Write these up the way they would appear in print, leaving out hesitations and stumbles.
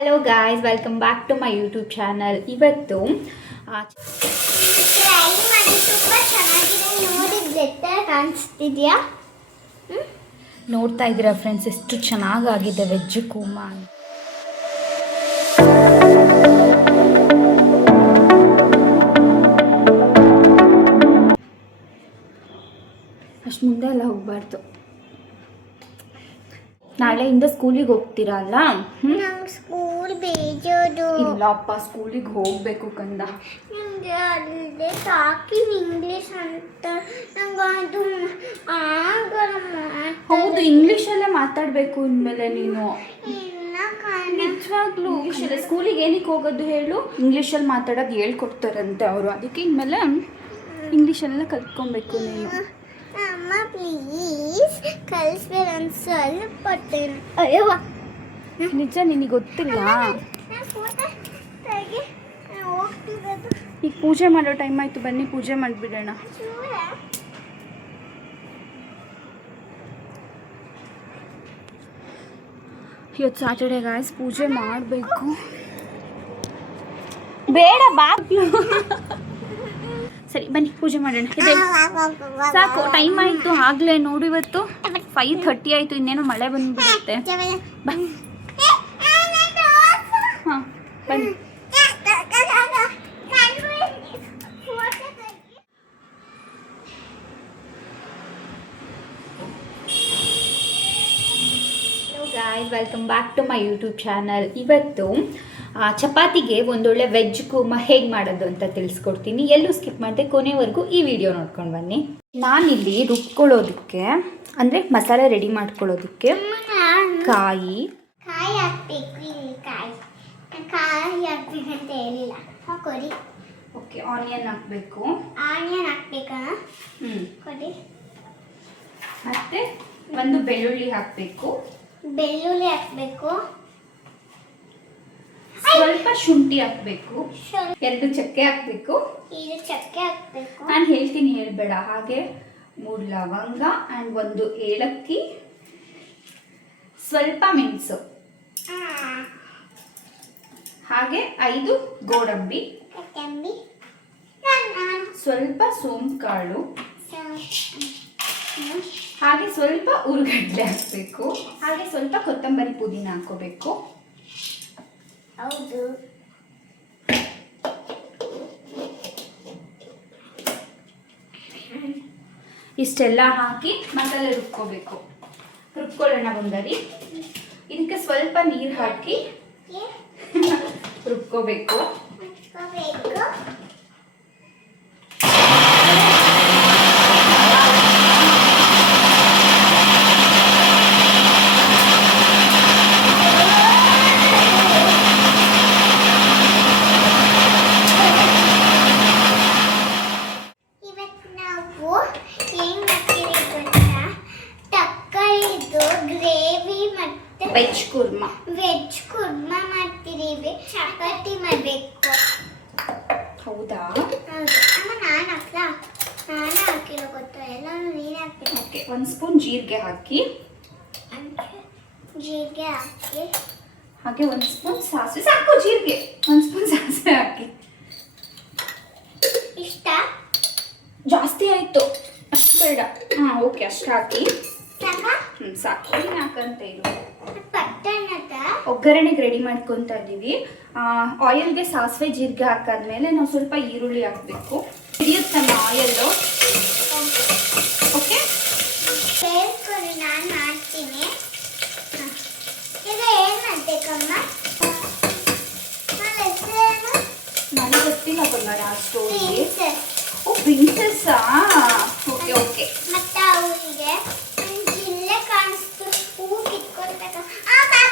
Hello guys, welcome back to my YouTube channel. ಇವತ್ತು try ಮಾಡಿ ತುಂಬ ಚೆನ್ನಾಗಿದೆ ನೋಡಿ. ಬೆಟರ್ ಕಾಣಿಸ್ತಿದ್ಯಾ? ನೋಡ್ತಾ ಇದ್ದೀರಾ ಫ್ರೆಂಡ್ಸ್, ಎಷ್ಟು ಚೆನ್ನಾಗಾಗಿದೆ ವೆಜ್ ಕೂರ್ಮಾ. ಅಷ್ಟು ಮುಂದೆ ಎಲ್ಲ ಹೋಗಬಾರ್ದು. ನಾಳೆಯಿಂದ ಸ್ಕೂಲಿಗೆ ಹೋಗ್ತೀರಲ್ಲ? ನಂಗೆ ಸ್ಕೂಲ್ ಬೇಜಾರು. ಇಲ್ಲಪ್ಪ, ಸ್ಕೂಲಿಗೆ ಹೋಗಬೇಕು ಕಂದ. ನನಗೆ ಅಲ್ಲದೆ ಟಾಕಿಂಗ್ ಇಂಗ್ಲೀಷ್ ಅಂತ ನಂಗೆ ಅದು ಆಗಲ್ಲ. ಹೌದು, ಇಂಗ್ಲೀಷಲ್ಲೇ ಮಾತಾಡಬೇಕು ಇನ್ಮೇಲೆ ನೀನು. ಇಲ್ಲ ನಿಜವಾಗ್ಲೂ ಇಂಗ್ಲೀಷಲ್ಲೇ. ಸ್ಕೂಲಿಗೆ ಏನಕ್ಕೆ ಹೋಗೋದು ಹೇಳು? ಇಂಗ್ಲೀಷಲ್ಲಿ ಮಾತಾಡೋದು ಹೇಳ್ಕೊಡ್ತಾರಂತೆ ಅವರು. ಅದಕ್ಕೆ ಇನ್ಮೇಲೆ ಇಂಗ್ಲೀಷೆಲ್ಲ ಕಲ್ತ್ಕೊಬೇಕು ನೀನು. ಅಮ್ಮ ಪ್ಲೀಸ್ ಕಲಿಸ್ಬೇಡ ಒಂದು ಸ್ವಲ್ಪ ಹೊಟ್ಟೆನ. ಅಯ್ಯವ್ವ, ನಿಜ ನಿನಗೆ ಗೊತ್ತಿಲ್ಲ. ಹೋಗ್ತಿರೋದು ಈಗ ಪೂಜೆ ಮಾಡೋ ಟೈಮ್ ಆಯಿತು, ಬನ್ನಿ ಪೂಜೆ ಮಾಡಿಬಿಡೋಣ. ಇವತ್ತು ಸ್ಯಾಟರ್ಡೇ ಗಾಯ್ಸ್, ಪೂಜೆ ಮಾಡಬೇಕು. ಬೇಡ ಬಾಗ್ಲು. ಸರಿ ಬನ್ನಿ ಪೂಜೆ ಮಾಡೋಣ. ಇದೆ ಸಾಕು, ಟೈಮ್ ಆಯಿತು ಆಗಲೇ. ನೋಡು, ಇವತ್ತು 5:30 ಆಯಿತು. ಇನ್ನೇನು ಮಳೆ ಬಂದುಬಿಡುತ್ತೆ. ಬಾ. ಹಾಂ ಬನ್ನಿ. Guys, welcome back to my YouTube channel. ಇವತ್ತು ಚಪಾತಿಗೆ ಒಂದೊಳ್ಳೆ ವೆಜ್ ಕೂರ್ಮ ಹೇಗೆ ಮಾಡೋದು ಅಂತ ತಿಳಿಸ್ಕೊಡ್ತೀನಿ. ಎಲ್ಲೂ ಸ್ಕಿಪ್ ಮಾಡಿದೆ, ಕೊನೆವರೆಗೂ ಈ ವಿಡಿಯೋ ನೋಡ್ಕೊಂಡು ಬನ್ನಿ. ನಾನಿಲ್ಲಿ ರುಬ್ಕೊಳ್ಳೋದಕ್ಕೆ ಅಂದರೆ ಮಸಾಲೆ ರೆಡಿ ಮಾಡ್ಕೊಳ್ಳೋದಕ್ಕೆ ಕಾಯಿ ಹಾಕಬೇಕು. ಇಲ್ಲಿ ಕಾಯಿ ಹಾಕ್ಬೇಕಂತ ಹೇಳಿಲ್ಲ. ಕೊಡಿ. ಓಕೆ, ಆನಿಯನ್ ಹಾಕಬೇಕು. ಆನಿಯನ್ ಹಾಕ್ಬೇಕಾ? ಕೊಡಿ. ಮತ್ತು ಒಂದು ಬೆಳ್ಳುಳ್ಳಿ ಹಾಕಬೇಕು. ಬೆಳ್ಳುಳ್ಳಿ ಹಾಕ್ಬೇಕು. ಸ್ವಲ್ಪ ಶುಂಠಿ ಹಾಕಬೇಕು. 2 ಚಕ್ಕೆ ಹಾಕಬೇಕು. ಇದು ಚಕ್ಕೆ ಹಾಕ್ಬೇಕು. ನಾನು ಹೇಳ್ತೀನಿ, ಹೇಳ್ಬೇಡ. ಹಾಗೆ 3 ಲವಂಗ ಆ್ಯಂಡ್ 1 ಏಲಕ್ಕಿ, ಸ್ವಲ್ಪ ಮೆಣಸು, ಹಾಗೆ 5 ಗೋಡಂಬಿ, ಸ್ವಲ್ಪ ಸೋಂಕಾಳು, ಹಾಗೆ ಸ್ವಲ್ಪ ಉರುಗಡ್ಲೆ ಹಾಕಬೇಕು. ಹಾಗೆ ಸ್ವಲ್ಪ ಕೊತ್ತಂಬರಿ ಪುದೀನ ಹಾಕೋಬೇಕು. ಹೌದು. ಇಷ್ಟೆಲ್ಲ ಹಾಕಿ ಮಸಾಲೆ ರುಬ್ಕೊಳ್ಳೋಣ ಬಂದರಿ. ಇದಕ್ಕೆ ಸ್ವಲ್ಪ ನೀರು ಹಾಕಿ ರುಬ್ಕೋಬೇಕು. ವೆಜ್ ಕುರ್ಮಾ ಮಾಡ್ತೀರಿ. ಚಪಾತಿ ಮಾಡಬೇಕು. ಹೌದಾ? ಅಮ್ಮ ನಾನು ಹಾಕ್ಲಾ? ನಾನು ಹಾಕಿರೋ ಗೊತ್ತು. ಎಲ್ಲ ನೀನು ಹಾಕ್ಬೇಕು. ಓಕೆ, 1 ಸ್ಪೂನ್ ಜೀರಿಗೆ ಹಾಕಿ. ಜೀರಿಗೆ ಹಾಕಿ. ಹಾಗೆ 1 ಸ್ಪೂನ್ ಸಾಸಿವೆ. ಸಾಕು, ಜೀರಿಗೆ 1 ಸ್ಪೂನ್ ಸಾಸಿವೆ ಹಾಕಿ. ಇಷ್ಟ ಜಾಸ್ತಿ ಆಯಿತು, ಅಷ್ಟು ಬೇಡ. ಹಾಂ ಓಕೆ, ಅಷ್ಟು ಹಾಕಿ. ಸಾಕಾ? ಸಾಕು. ಏನು ಹಾಕಂತ ಇದು ಒಗ್ಗರಣೆ ಒಗ್ಗರಣೆಗೆ ರೆಡಿ ಮಾಡ್ಕೊತಾ ಇದ್ದೀವಿ. ಆಯಿಲ್ಗೆ ಸಾಸಿವೆ ಜೀರಿಗೆ ಹಾಕಾದ್ಮೇಲೆ ನಾವು ಸ್ವಲ್ಪ ಈರುಳ್ಳಿ ಹಾಕಬೇಕು. ಹಿಡಿಯುತ್ತಮ್ಮ ಆಯಿಲ್ಲು. ಓಕೆ, ಬೇಯಿಸ್ಕೊಂಡು ನಾನು ಮಾಡ್ತೀನಿ. ಈಗ ಏನು ಮಾಡಬೇಕಮ್ಮ? ನನಗೆ ಗೊತ್ತಿಲ್ಲ ಬಂಗಾರ ಆ ಸ್ಟೋರಿ. ಪ್ರಿನ್ಸೆಸ್. ಓ, ಪ್ರಿನ್ಸೆಸ್ಸಾ? Okay okay. ಮತ್ತೆ ಅವರಿಗೆ ಇಲ್ಲೇ ಕಾಣಿಸ್ತು, ಹೂ ಕಿತ್ಕೊಳ್ಬೇಕ. ಅವಾಗ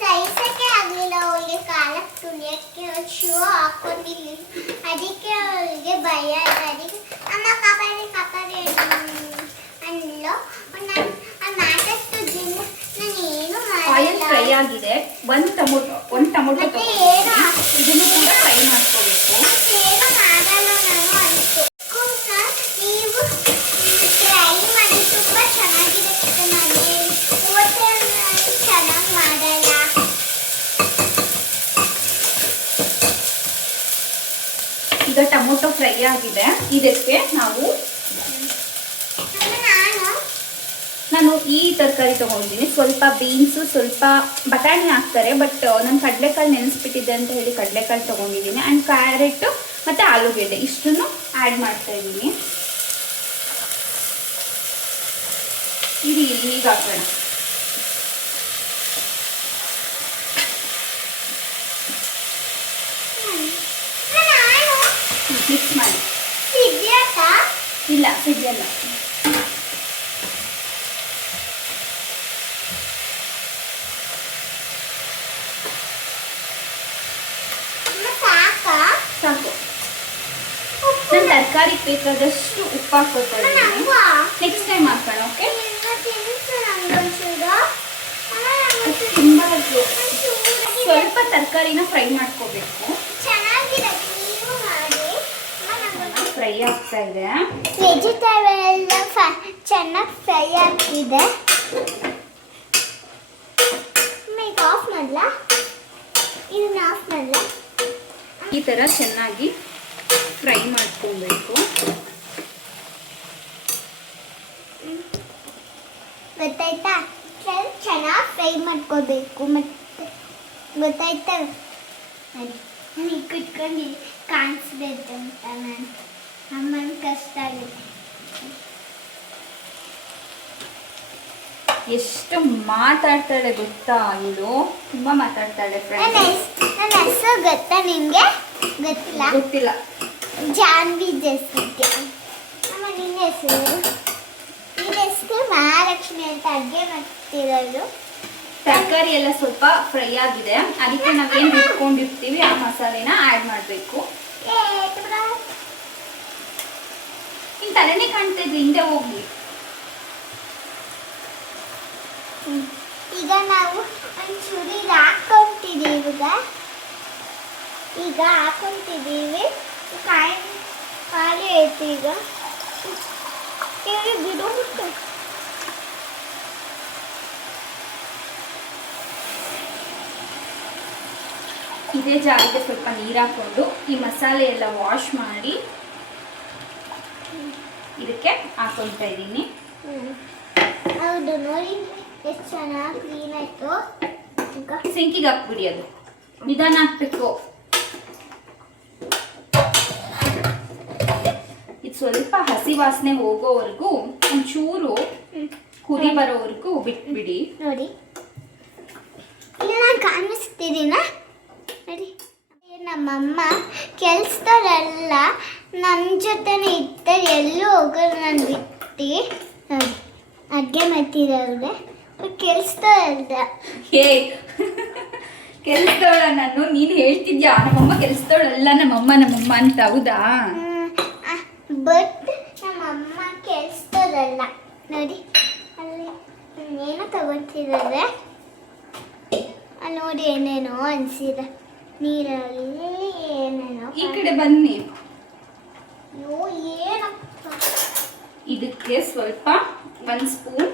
ಸಹಿಸಕ್ಕೆ ಆಗಲಿಲ್ಲ ಅವಳಿಗೆ. ಕಾಲಕ್ಕೆ ತುಳಿಯಕ್ಕೆ ಶೂ ಹಾಕೊಂಡಿಲ್ಲ. ಅದಕ್ಕೆ ಅವಳಿಗೆ ಭಯ ಆಯ್ತು. ಅದಕ್ಕೆ ಅಮ್ಮ ಕಾಪಾಡಿ ಅಂದ್ಲು. ನಾನು ಮಾತಾಡ್ತು ಜಿಮ್. ನಾನು ಏನು ಆಯಿಲ್ ಫ್ರೈ ಆಗಿದೆ. ಒಂದು ಟೊಮೊಟೊ ಇದನ್ನು ಕೂಡ ಫ್ರೈ ಮಾಡ್ಕೋಬೇಕು. ಏನು ಮಾಡಲ್ಲ ನಾನು ಅನಿಸ್ತು. ನೀವು ಟ್ರೈ ಮಾಡಿ, ತುಂಬ ಚೆನ್ನಾಗಿದೆ. ಮನೆಯಲ್ಲಿ ಚೆನ್ನಾಗಿ ಹಂಗ್ ಮಾಡಲ್ಲ. ಈಗ ಟೊಮೊಟೊ ಫ್ರೈ ಆಗಿದೆ. ಇದಕ್ಕೆ ನಾವು ನಾನು ಈ ತರಕಾರಿ ತೊಗೊಂಡಿದ್ದೀನಿ. ಸ್ವಲ್ಪ ಬೀನ್ಸು, ಸ್ವಲ್ಪ ಬಟಾಣಿ ಹಾಕ್ತಾರೆ, ಬಟ್ ನಾನು ಕಡಲೆಕಾಳು ನೆನೆಸ್ಬಿಟ್ಟಿದ್ದೆ ಅಂತ ಹೇಳಿ ಕಡಲೆಕಾಳು ತೊಗೊಂಡಿದ್ದೀನಿ. ಆ್ಯಂಡ್ ಕ್ಯಾರೆಟು ಮತ್ತು ಆಲೂಗೆಡ್ಡೆ ಇಷ್ಟನ್ನು ಆ್ಯಡ್ ಮಾಡ್ತಾ ಇದ್ದೀನಿ. ಇದು ಈಗ ಹಾಕೋಣ. ಮಿಕ್ಸ್ ಮಾಡಿ. ಇಲ್ಲ ಸಿದ್ಯಲ್ಲ. ಸಾಕು. ನಾನು ತರಕಾರಿಗೆ ಬೇಕಾದಷ್ಟು ಉಪ್ಪು ಹಾಕೋತಾ ಇದ್ದೀನಿ. ನೆಕ್ಸ್ಟ್ ಟೈಮ್ ಹಾಕೋಣ. ಓಕೆ, ತುಂಬ ಸ್ವಲ್ಪ ತರಕಾರಿನ ಫ್ರೈ ಮಾಡ್ಕೋಬೇಕು. ಫ್ರೈ ಆಗ್ತಾ ಇದೆ. ವೆಜಿಟೇಬಲ್ ಎಲ್ಲ ಚೆನ್ನಾಗಿ ಫ್ರೈ ಆಗ್ತಿದೆ. ಈಗ ಆಫ್ ಮಾಡಲ, ಇದನ್ನ ಆಫ್ ಮಾಡಲ. ಈ ಥರ ಚೆನ್ನಾಗಿ ಫ್ರೈ ಮಾಡ್ಕೊಬೇಕು. ಗೊತ್ತಾಯ್ತಾ? ಚೆನ್ನಾಗಿ ಫ್ರೈ ಮಾಡ್ಕೋಬೇಕು. ಮತ್ತೆ ಗೊತ್ತಾಯ್ತಾ? ನನಗೆ ಕುತ್ಕೊಂಡು ಕಾಣಿಸ್ಬೇಕು ಅಂತ ನಾನು ಅಮ್ಮನ ಕಷ್ಟ ಆಗುತ್ತೆ. ಎಷ್ಟು ಮಾತಾಡ್ತಾಳೆ ಗೊತ್ತಾ ಇವಳು, ತುಂಬಾ ಮಾತಾಡ್ತಾಳೆ ಫ್ರೆಂಡ್ಸ್. ನನ್ನ ಹೆಸರು ಗೊತ್ತಾ ನಿಮಗೆ? ಗೊತ್ತಿಲ್ಲ? ಗೊತ್ತಿಲ್ಲ. ಜಾನ್ವಿ ಜೆಸ್ಸಿಕೆ. ಅಮ್ಮ ನಿನ್ನ ಹೆಸರು? ನಿನ್ನ ಹೆಸರು ಮಹಾಲಕ್ಷ್ಮಿ ಅಂತ ಅಡುಗೆ ಮಾಡ್ತಿರೋದು. ತರಕಾರಿ ಎಲ್ಲ ಸ್ವಲ್ಪ ಫ್ರೈ ಆಗಿದೆ. ಅದಕ್ಕೆ ನಾವೇನು ಇಟ್ಕೊಂಡಿರ್ತೀವಿ ಆ ಮಸಾಲೆನ ಆ್ಯಡ್ ಮಾಡಬೇಕು. ನಿನ್ ತಲೆನೇ ಕಾಣ್ತಾ ಇದ್ವಿ, ಹಿಂದೆ ಹೋಗ್ಲಿ. ಈಗ ನಾವು ಒಂಚೂರು ಇದು ಹಾಕೊಂತಿದ್ದೀವಿ. ಈಗ ಹಾಕೊಂತಿದ್ದೀವಿ. ಖಾಲಿ ಆಯ್ತು. ಈಗ ಬಿಡೋಬಿಟ್ಟು ಇದೇ ಜಾಗಕ್ಕೆ ಸ್ವಲ್ಪ ನೀರು ಹಾಕೊಂಡು ಈ ಮಸಾಲೆ ಎಲ್ಲ ವಾಶ್ ಮಾಡಿ ಇದಕ್ಕೆ ಹಾಕೊಳ್ತಾ ಇದ್ದೀನಿ. ಹೌದು, ನೋಡಿ ಎಷ್ಟು ಚೆನ್ನಾಗಿ ಕ್ಲೀನ್ ಆಯ್ತು. ಈಗ ಸಿಂಕಿಗೆ ಹಾಕ್ಬಿಡಿ. ಅದು ನಿಧಾನ ಹಾಕ್ಬೇಕು. ಇದು ಸ್ವಲ್ಪ ಹಸಿ ವಾಸನೆ ಹೋಗೋವರೆಗೂ ಒಂಚೂರು ಕುದಿ ಬರೋವರೆಗೂ ಬಿಟ್ಬಿಡಿ. ನೋಡಿ, ಇಲ್ಲ ನಾನು ಕಾಣಿಸ್ತಿದ್ದೀನಾ? ನೋಡಿ, ನಮ್ಮಮ್ಮ ಕೆಲ್ಸದವರೆಲ್ಲ ನನ್ನ ಜೊತೆನೇ ಇರ್ತಾರೆ, ಎಲ್ಲೂ ಹೋಗೋದು ನಾನು ಬಿಟ್ಟು. ನೋಡಿ, ಅಡುಗೆ ಮಾಡ್ತಿರೋರೆ ಕೆಲ್ಸದವರಲ್ಲ. ಹೇ ಕೆಲ್ಸದವಳ ನಾನು? ನೀನು ಹೇಳ್ತಿದ್ಯಾ ನಮ್ಮಮ್ಮ ಕೆಲ್ಸದವಳಲ್ಲ, ನಮ್ಮಮ್ಮ ಅಂತ. ಹೌದಾ? ಬಟ್ ನಮ್ಮಮ್ಮ ಕೆಲ್ಸದವರಲ್ಲ. ನೋಡಿ, ಅಲ್ಲಿ ಏನೋ ತಗೊತಿದ್ದಾರೆ. ಅಲ್ಲಿ ನೋಡಿ ಏನೇನೋ ಅನ್ಸಿದೆ ನೀರಲ್ಲಿ, ಏನೇನೋ. ಈ ಕಡೆ ಬನ್ನಿ. ಅಯ್ಯೋ ಏನಪ್ಪ. ಇದಕ್ಕೆ ಸ್ವಲ್ಪ 1 ಸ್ಪೂನ್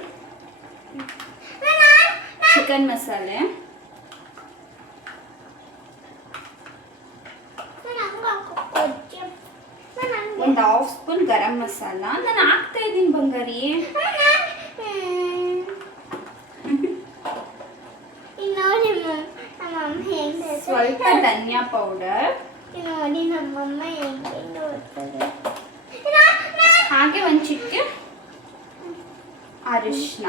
ಚಿಕನ್ ಮಸಾಲೆ, ಒಂದು 1/2 ಸ್ಪೂನ್ ಗರಂ ಮಸಾಲ. ನಾನು ಹಾಕ್ತಾ ಇದ್ದೀನಿ ಬಂಗಾರಿ. ನೋಡಿ ನಮ್ಮಮ್ಮ ಹೆಂಗೆ, ಸ್ವಲ್ಪ ಧನಿಯಾ ಪೌಡರ್, ನೋಡಿ ನಮ್ಮಮ್ಮ ಹೆಂಗೆ ಓದ್ತಾರೆ. ಹಾಗೆ ಒಂದು ಚಿಕ್ಕ ಅರಿಶಿನ,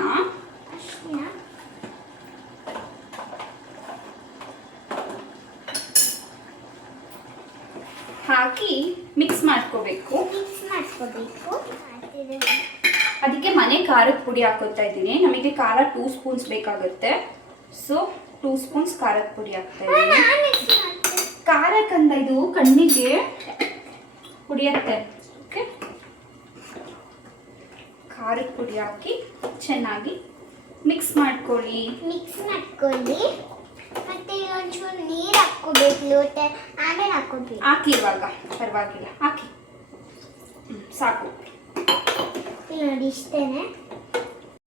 ಹಾಕಿ ಮಿಕ್ಸ್ ಮಾಡ್ಕೋಬೇಕು. ಅದಕ್ಕೆ ಮನೆ ಖಾರದ ಪುಡಿ ಹಾಕೋತಾ ಇದ್ದೀನಿ. ನಮಗೆ ಖಾರ 2 ಸ್ಪೂನ್ಸ್ ಬೇಕಾಗುತ್ತೆ. ಸೊ 2 ಸ್ಪೂನ್ಸ್ ಖಾರದ ಪುಡಿ ಹಾಕ್ತಾ ಇದ್ದೀನಿ. ಖಾರಕ್ಕಂದ ಇದು ಕಣ್ಣಿಗೆ ಕುಡಿಯತ್ತೆ. ಓಕೆ, ಖಾರದ ಪುಡಿ ಹಾಕಿ ಚೆನ್ನಾಗಿ ಮಿಕ್ಸ್ ಮಾಡ್ಕೊಳ್ಳಿ. ಮತ್ತೆ ಒಂಚೂರು ನೀರು ಹಾಕ್ಕೋಬೇಕು, ಲೋಟೆ ಆಮೇಲೆ ಹಾಕೋಬೇಕು. ಹಾಕಿ, ಇವಾಗ ಪರವಾಗಿಲ್ಲ ಹಾಕಿ. ಸಾಕು. ನೋಡಿ ಇಷ್ಟೇನೆ.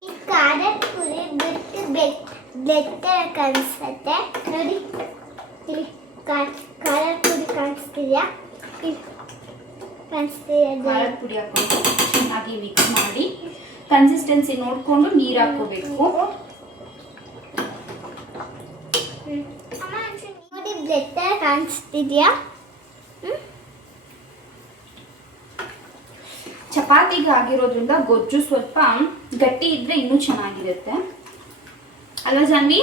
ಈ ಖಾರದ ಪುಡಿ ಬ್ಲೆಡ್ ಥರ ಕಾಣಿಸುತ್ತೆ ನೋಡಿ. ಇಲ್ಲಿ ಕಲರ್ ಪುಡಿ ಕಾಣಿಸ್ತಿದ್ಯಾ? ಕಾಣಿಸ್ತಿದೆ. ಖಾರದ ಪುಡಿ ಹಾಕೊಂಡು ಚೆನ್ನಾಗಿ ಮಿಕ್ಸ್ ಮಾಡಿ ಕನ್ಸಿಸ್ಟೆನ್ಸಿ ನೋಡಿಕೊಂಡು ನೀರು ಹಾಕೋಬೇಕು. ನೋಡಿ ಬ್ಲೆಡ್ ಥರ ಕಾಣಿಸ್ತಿದ್ಯಾ? ಚಪಾತಿಗೆ ಆಗಿರೋದ್ರಿಂದ ಗೊಜ್ಜು ಸ್ವಲ್ಪ ಗಟ್ಟಿ ಇದ್ರೆ ಇನ್ನೂ ಚೆನ್ನಾಗಿರುತ್ತೆ ಅಲ್ವಾ ಜಾನ್ವಿ?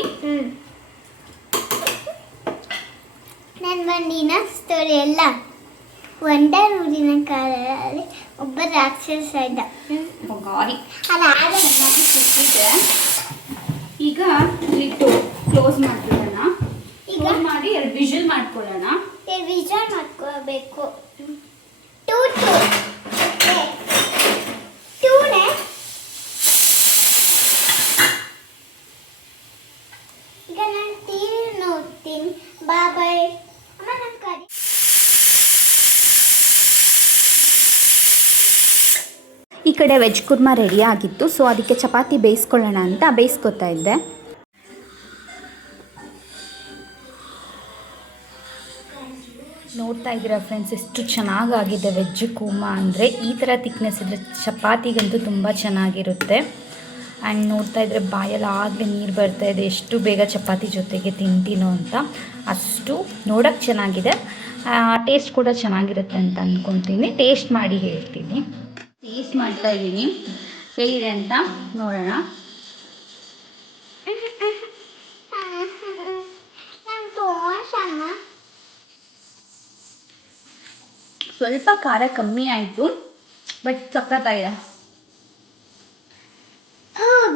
ನನ್ನ ಒಂದಿನ ಸ್ಟೋರಿ ಎಲ್ಲ ವಂಡರ್ ಊರಿನ ಕಾಲದಲ್ಲಿ ಒಬ್ಬ ರಾಕ್ಷಸ ಇದ್ದ. ಗಾರಿ ಅದಾದ ಚೆನ್ನಾಗಿ ಕುಟ್ಟಿದೆ. ಈಗ ಲಿಟ್ಟು ಕ್ಲೋಸ್ ಮಾಡ್ಬಿಡೋಣ. ಈಗ ಮಾಡಿ 2 ವಿಷಲ್ ಮಾಡ್ಕೊಳ್ಳೋಣ. ವಿಚಾರ ಮಾಡ್ಕೋಬೇಕು. ಈಗ ನಾನು ಟಿವಿ ನೋಡ್ತೀನಿ. ಬಾಯ್ ಅಮ್ಮ. ನನ್ನ ಕರಿ ಈ ಕಡೆ ವೆಜ್ ಕುರ್ಮಾ ರೆಡಿ ಆಗಿತ್ತು. ಸೊ ಅದಕ್ಕೆ ಚಪಾತಿ ಬೇಯಿಸ್ಕೊಳ್ಳೋಣ ಅಂತ ಬೇಯಿಸ್ಕೊತಾ ಇದ್ದೆ. ನೋಡ್ತಾ ಇದ್ದೀರಾ ಫ್ರೆಂಡ್ಸ್, ಎಷ್ಟು ಚೆನ್ನಾಗಾಗಿದೆ ವೆಜ್ ಕುರ್ಮಾ. ಅಂದರೆ ಈ ಥರ ಥಿಕ್ನೆಸ್ ಇದ್ದರೆ ಚಪಾತಿಗಂತೂ ತುಂಬ ಚೆನ್ನಾಗಿರುತ್ತೆ. ಆ್ಯಂಡ್ ನೋಡ್ತಾ ಇದ್ದರೆ ಬಾಯಲ್ಲಿ ಆಗಲೇ ನೀರು ಬರ್ತಾ ಇದೆ, ಎಷ್ಟು ಬೇಗ ಚಪಾತಿ ಜೊತೆಗೆ ತಿಂತೀನೋ ಅಂತ. ಅಷ್ಟು ನೋಡೋಕ್ಕೆ ಚೆನ್ನಾಗಿದೆ, ಟೇಸ್ಟ್ ಕೂಡ ಚೆನ್ನಾಗಿರುತ್ತೆ ಅಂತ ಅಂದ್ಕೊತೀನಿ. ಟೇಸ್ಟ್ ಮಾಡಿ ಹೇಳ್ತೀನಿ. ಟೇಸ್ಟ್ ಮಾಡ್ತಾ ಇದ್ದೀನಿ, ಹೇಗಿದೆ ಅಂತ ನೋಡೋಣ. ಸ್ವಲ್ಪ ಖಾರ ಕಮ್ಮಿ ಆಯಿತು, ಬಟ್ ಸಖತ್ತಾಗಿದೆ.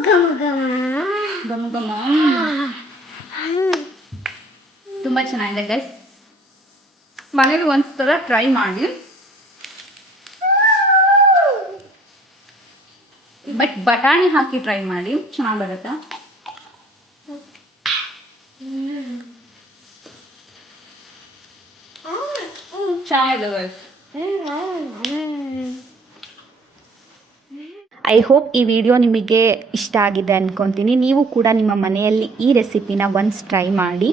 ಘಮ ಘಮ ತುಂಬ ಚೆನ್ನಾಗಿದೆ ಗೈಸ್. ಮನೇಲಿ ಒಂದ್ಸಲ ಟ್ರೈ ಮಾಡಿ. ಬಟ್ ಬಟಾಣಿ ಹಾಕಿ ಟ್ರೈ ಮಾಡಿ, ಚೆನ್ನಾಗಿ ಬರುತ್ತೆ. ಚೆನ್ನಾಗಿದೆ ಗೈಸ್. ಐ ಹೋಪ್ ಈ ವಿಡಿಯೋ ನಿಮಗೆ ಇಷ್ಟ ಆಗಿದೆ ಅಂದ್ಕೊತೀನಿ. ನೀವು ಕೂಡ ನಿಮ್ಮ ಮನೆಯಲ್ಲಿ ಈ ರೆಸಿಪಿನ ಒನ್ಸ್ ಟ್ರೈ ಮಾಡಿ.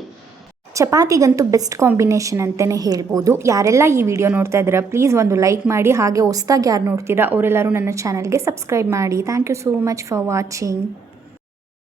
ಚಪಾತಿಗಂತೂ ಬೆಸ್ಟ್ ಕಾಂಬಿನೇಷನ್ ಅಂತಲೇ ಹೇಳ್ಬೋದು. ಯಾರೆಲ್ಲ ಈ ವಿಡಿಯೋ ನೋಡ್ತಾ ಇದ್ದೀರಾ ಪ್ಲೀಸ್ ಒಂದು ಲೈಕ್ ಮಾಡಿ. ಹಾಗೆ ಹೊಸ್ದಾಗಿ ಯಾರು ನೋಡ್ತೀರಾ ಅವರೆಲ್ಲರೂ ನನ್ನ ಚಾನಲ್ಗೆ ಸಬ್ಸ್ಕ್ರೈಬ್ ಮಾಡಿ. Thank you so much for watching.